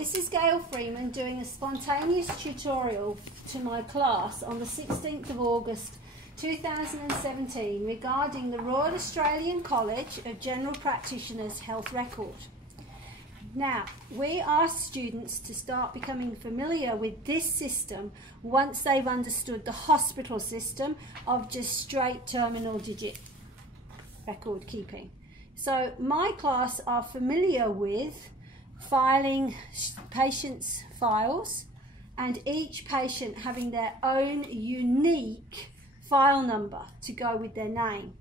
This is Gail Freeman doing a spontaneous tutorial to my class on the 16th of August 2017 regarding the Royal Australian College of General Practitioners Health Record. Now, we ask students to start becoming familiar with this system once they've understood the hospital system of just straight terminal digit record keeping. So my class are familiar with filing patients' files and each patient having their own unique file number to go with their name.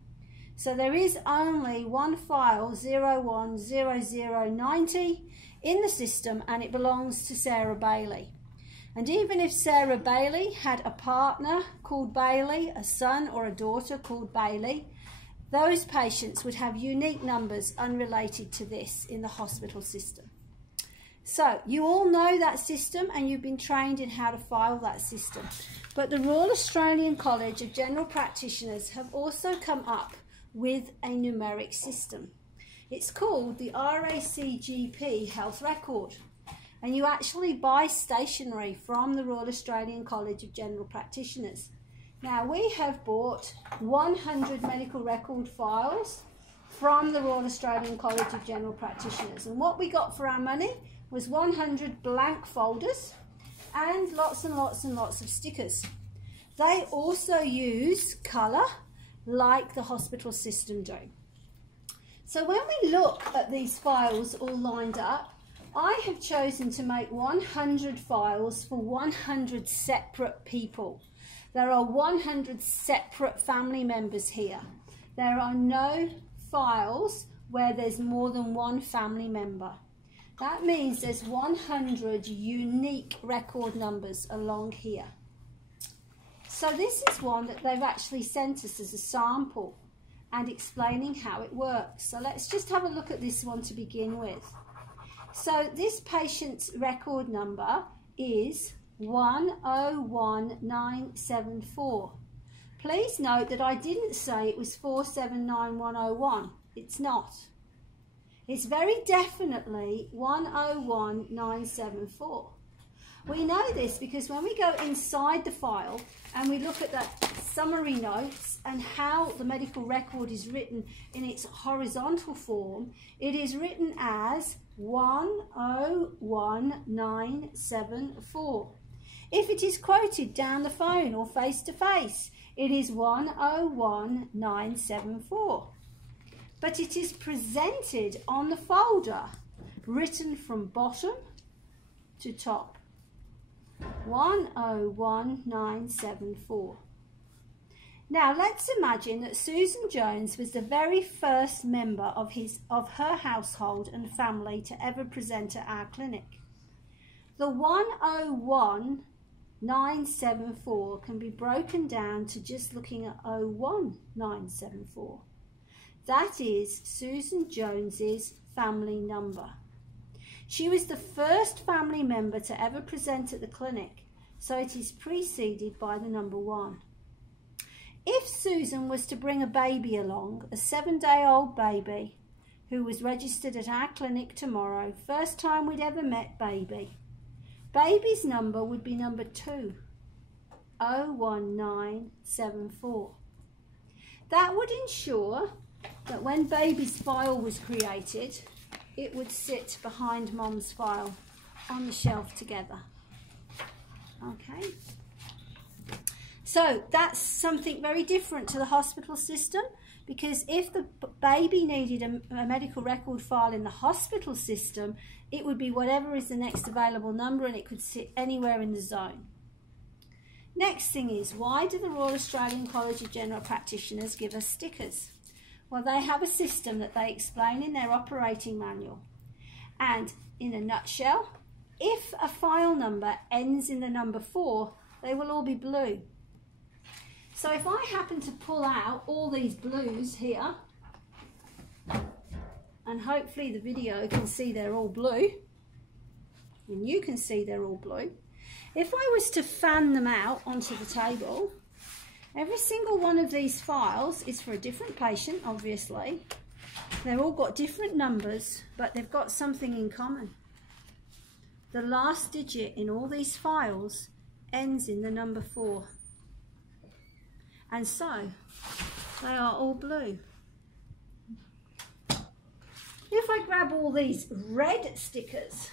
So there is only one file 010090 in the system and it belongs to Sarah Bailey. And even if Sarah Bailey had a partner called Bailey, a son or a daughter called Bailey, those patients would have unique numbers unrelated to this in the hospital system. So you all know that system and you've been trained in how to file that system. But the Royal Australian College of General Practitioners have also come up with a numeric system. It's called the RACG Health Record. And you actually buy stationery from the Royal Australian College of General Practitioners. Now we have bought 100 medical record files from the Royal Australian College of General Practitioners. And what we got for our money was 100 blank folders and lots of stickers. They also use colour like the hospital system do. So when we look at these files all lined up, I have chosen to make 100 files for 100 separate people. There are 100 separate family members here. There are no files where there's more than one family member. That means there's 100 unique record numbers along here. So this is one that they've actually sent us as a sample and explaining how it works. So let's just have a look at this one to begin with. So this patient's record number is 101974. Please note that I didn't say it was 479101. It's not. It's very definitely 101974. We know this because when we go inside the file and we look at that summary notes and how the medical record is written in its horizontal form, it is written as 101974. If it is quoted down the phone or face to face, it is 101974. But it is presented on the folder, written from bottom to top. 101974. Now let's imagine that Susan Jones was the very first member of her household and family to ever present at our clinic. The 101974 can be broken down to just looking at 01974. That is Susan Jones's family number. She was the first family member to ever present at the clinic, so it is preceded by the number 1. If Susan was to bring a baby along, a 7-day-old baby, who was registered at our clinic tomorrow, first time we'd ever met baby, baby's number would be number 2, 01974. That would ensure that when baby's file was created, it would sit behind Mom's file on the shelf together. Okay. So that's something very different to the hospital system, because if the baby needed a medical record file in the hospital system, it would be whatever is the next available number and it could sit anywhere in the zone. Next thing is, why do the Royal Australian College of General Practitioners give us stickers? Well, they have a system that they explain in their operating manual. And in a nutshell, if a file number ends in the number 4, they will all be blue. So if I happen to pull out all these blues here, and hopefully the video can see they're all blue, and you can see they're all blue, if I was to fan them out onto the table, every single one of these files is for a different patient, obviously. They've all got different numbers, but they've got something in common. the last digit in all these files ends in the number 4. And so they are all blue. If I grab all these red stickers,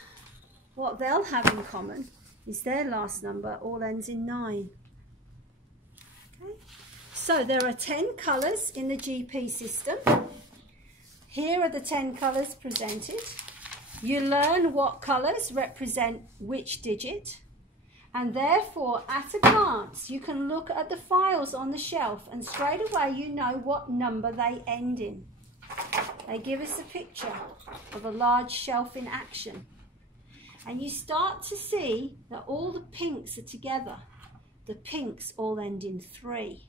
what they'll have in common is their last number all ends in 9. Okay. So there are 10 colours in the GP system. Here are the 10 colours presented. You learn what colours represent which digit, and therefore at a glance you can look at the files on the shelf and straight away you know what number they end in. They give us a picture of a large shelf in action, and you start to see that all the pinks are together. The pinks all end in 3.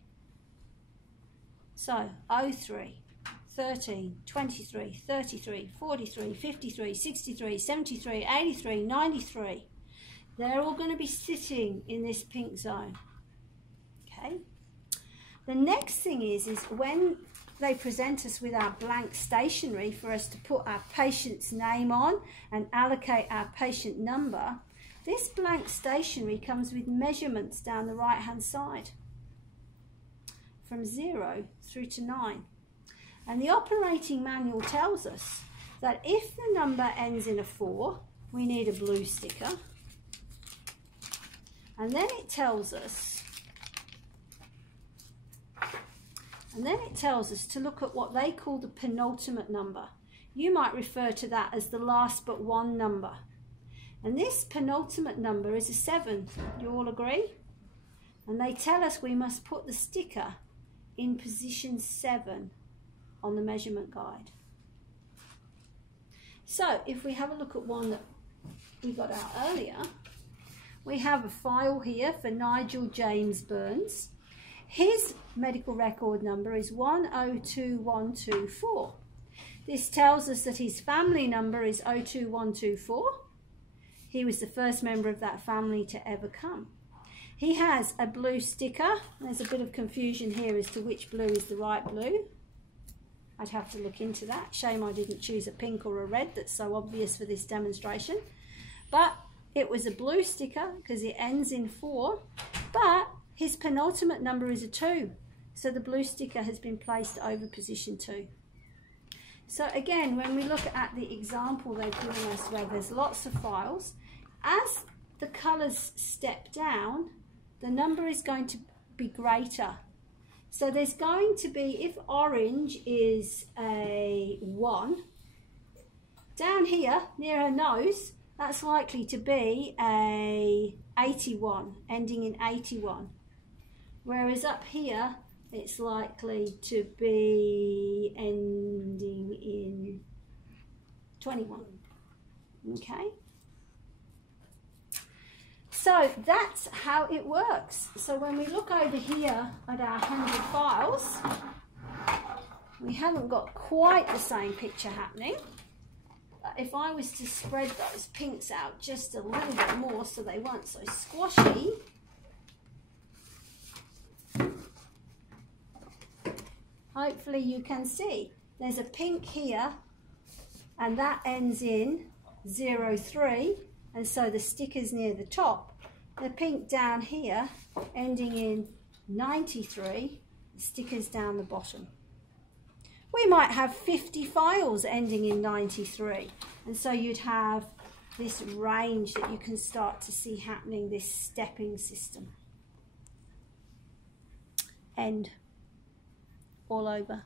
So 03, 13, 23, 33, 43, 53, 63, 73, 83, 93. They're all going to be sitting in this pink zone. Okay. The next thing is when they present us with our blank stationery for us to put our patient's name on and allocate our patient number, this blank stationery comes with measurements down the right hand side from 0 through to 9. And the operating manual tells us that if the number ends in a 4, we need a blue sticker. And then it tells us to look at what they call the penultimate number. You might refer to that as the last but one number. And this penultimate number is a 7. You all agree? And they tell us we must put the sticker in position 7 on the measurement guide. So if we have a look at one that we got out earlier, we have a file here for Nigel James Burns. His medical record number is 102124. This tells us that his family number is 02124. He was the first member of that family to ever come. He has a blue sticker. There's a bit of confusion here as to which blue is the right blue. I'd have to look into that. Shame I didn't choose a pink or a red that's so obvious for this demonstration. But it was a blue sticker because it ends in 4. But his penultimate number is a 2. So the blue sticker has been placed over position 2. So again, when we look at the example they've given us where there's lots of files, as the colours step down, the number is going to be greater. So there's going to be, if orange is a 1, down here near her nose, that's likely to be a 81, ending in 81. Whereas up here, it's likely to be ending in 21. Okay? So that's how it works. So when we look over here at our 100 files, we haven't got quite the same picture happening. But if I was to spread those pinks out just a little bit more so they weren't so squashy, hopefully you can see there's a pink here and that ends in 03, and so the sticker's near the top. The pink down here ending in 93, the sticker's down the bottom. We might have 50 files ending in 93, and so you'd have this range that you can start to see happening, this stepping system. End. All over.